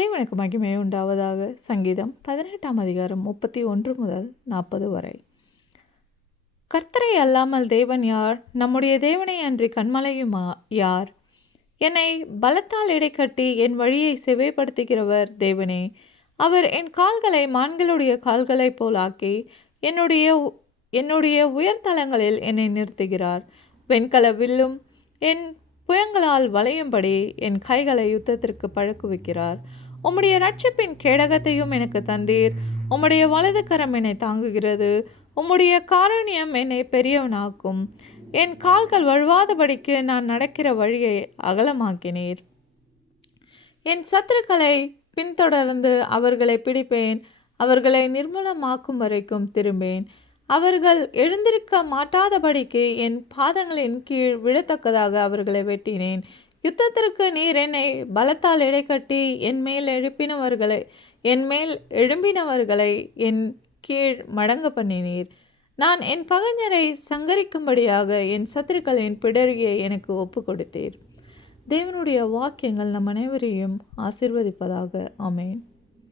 தேவனுக்கு மகிமை உண்டாவதாக. சங்கீதம் 18ஆம் அதிகாரம் 31 முதல் 40 வரை. கர்த்தரை அல்லாமல் தேவன் யார்? நம்முடைய தேவனை அன்றி கன்மலையும் யார்? என்னை பலத்தால் இடைக்கட்டி என் வழியை செவைப்படுத்துகிறவர் தேவனே. அவர் என் கால்களை மான்களுடைய கால்களைப் போலாக்கி என்னுடைய உயர்தலங்களில் என்னை நிறுத்துகிறார். வெண்கல வில்லும் என் புயங்களால் வளையும்படி என் கைகளை யுத்தத்திற்கு பழக்குவிக்கிறார். உம்முடைய இரட்சிப்பின் கேடகத்தையும் எனக்கு தந்தீர். உம்முடைய வலது கரம் என்னை தாங்குகிறது. உம்முடைய காருண்யம் என்னை பெரியவனாக்கும். என் கால்கள் வழுவாதபடிக்கு நான் நடக்கிற வழியை அகலமாக்கினீர். என் சத்துருக்களை பின்தொடர்ந்து அவர்களை பிடிப்பேன். அவர்களை நிர்மூலமாக்கும் வரைக்கும் திரும்பேன். அவர்கள் எழுந்திருக்க மாட்டாதபடிக்கு என் பாதங்களின் கீழ் விழத்தக்கதாக அவர்களை வெட்டினேன். யுத்தத்திற்கு நீர் என்னை பலத்தால் இடைக்கட்டி என் மேல் எழும்பினவர்களை என் கீழ் மடங்க பண்ணினீர். நான் என் பகைஞரை சங்கரிக்கும்படியாக என் சத்துருக்களின் பிடரியை எனக்கு ஒப்பு கொடுத்தீர். தேவனுடைய வாக்கியங்கள் நம் அனைவரையும் ஆசீர்வதிப்பதாக. ஆமென்.